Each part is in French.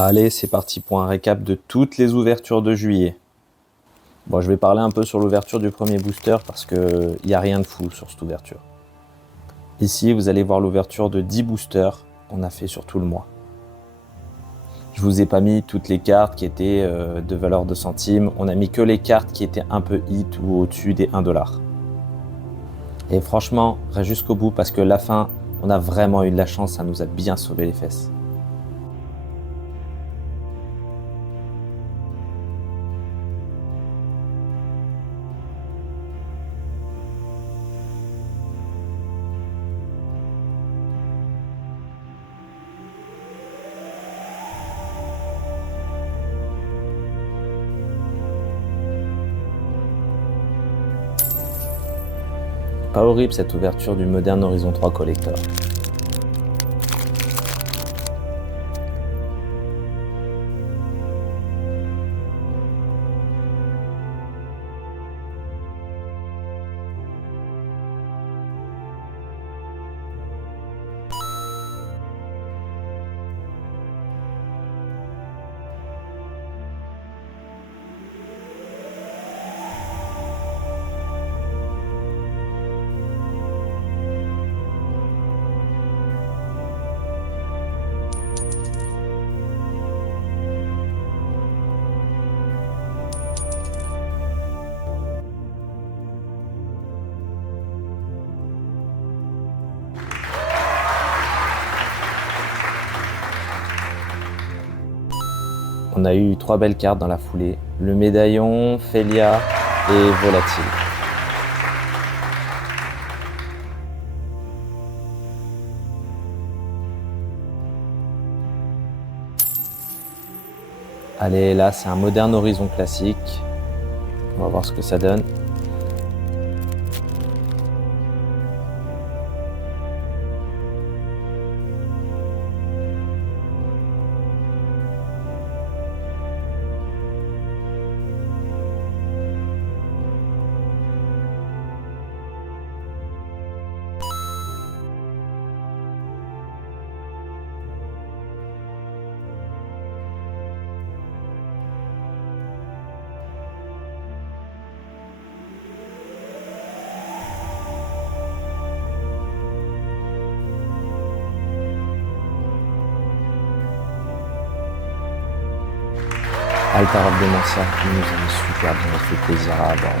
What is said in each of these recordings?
Allez, c'est parti pour un récap de toutes les ouvertures de juillet. Bon, je vais parler un peu sur l'ouverture du premier booster parce qu'il n'y a rien de fou sur cette ouverture. Ici, vous allez voir l'ouverture de 10 boosters qu'on a fait sur tout le mois. Je vous ai pas mis toutes les cartes qui étaient de valeur de centimes. On a mis que les cartes qui étaient un peu hit ou au-dessus des 1$. Et franchement, reste jusqu'au bout parce que la fin, on a vraiment eu de la chance, ça nous a bien sauvé les fesses. Pas horrible cette ouverture du Modern Horizon 3 Collector. On a eu 3 belles cartes dans la foulée, le médaillon, Félia et Volatile. Allez, là c'est un Modern Horizon classique. On va voir ce que ça donne. Altar of Dementia qui nous a mis super bien, fait plaisir à avoir.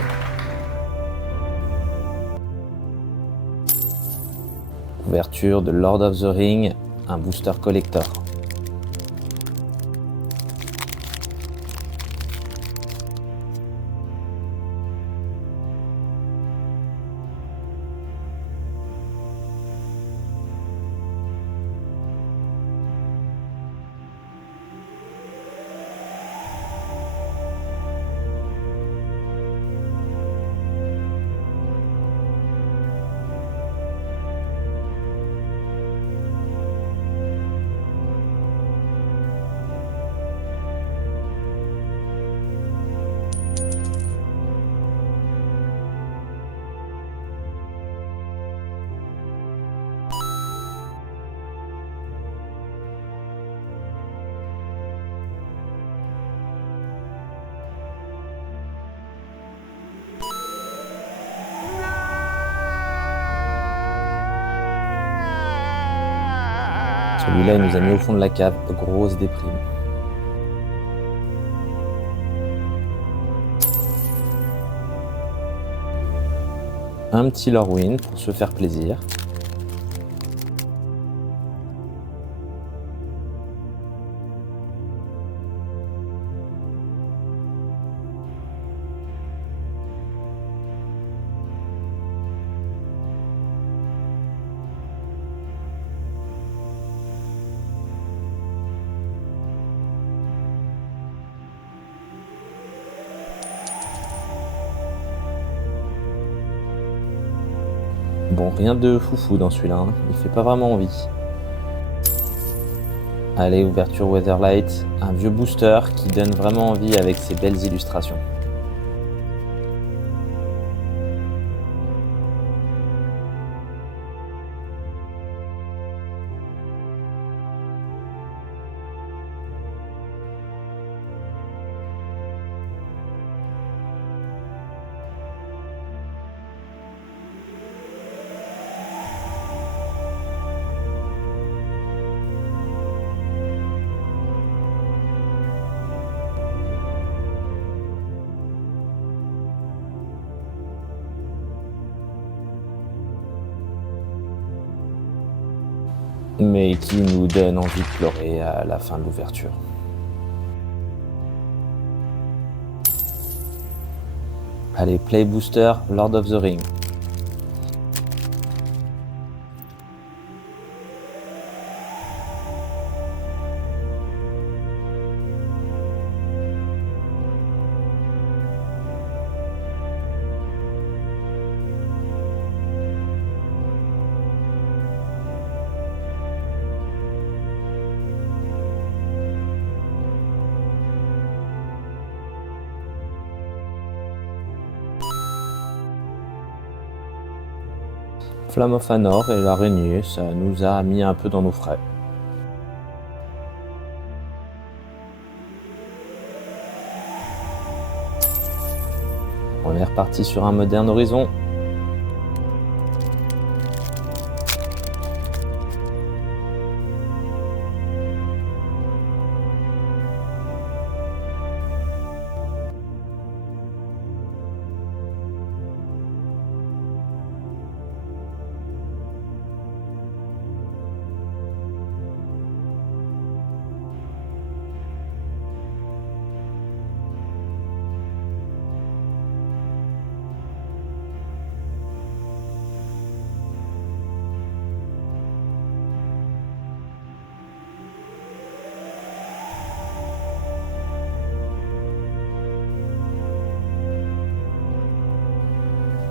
Ouverture de Lord of the Ring, un booster collector. Celui-là, il nous a mis au fond de la cave, grosse déprime. Un petit Lorwyn pour se faire plaisir. Bon, rien de foufou dans celui-là, hein. Il fait pas vraiment envie. Allez, ouverture Weatherlight, un vieux booster qui donne vraiment envie avec ses belles illustrations. mais qui nous donne envie de pleurer à la fin de l'ouverture. Allez, Play Booster, Lord of the Ring. Flame of Anor et l'araignée, ça nous a mis un peu dans nos frais. On est reparti sur un Modern Horizon.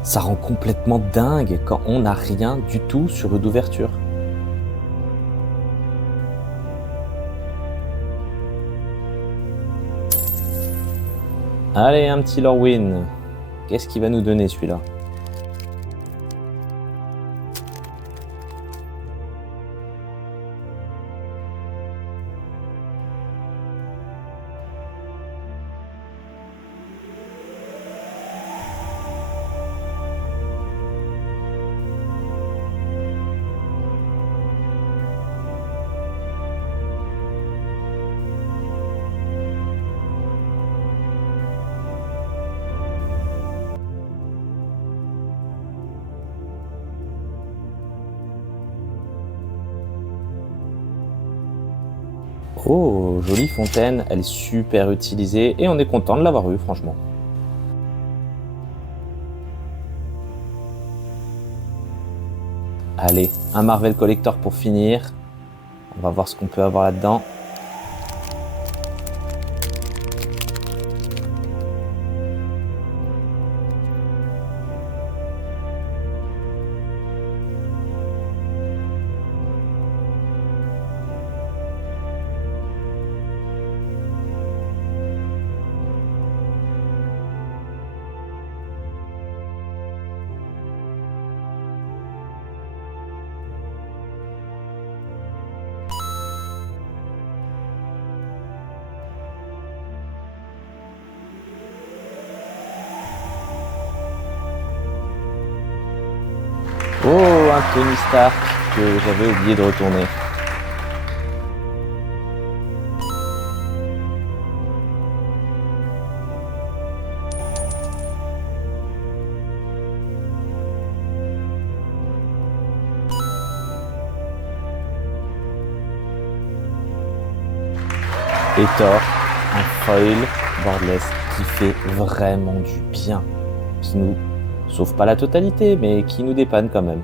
Ça rend complètement dingue quand on n'a rien du tout sur une ouverture. Allez, un petit Lorwyn. Qu'est-ce qu'il va nous donner celui-là? Oh, jolie fontaine, elle est super utilisée et on est content de l'avoir eue, franchement. Allez, un Marvel Collector pour finir. On va voir ce qu'on peut avoir là-dedans. Oh, un Tony Stark que j'avais oublié de retourner. Et Thor, un foil Borderless qui fait vraiment du bien. Qui nous sauve pas la totalité, mais qui nous dépanne quand même.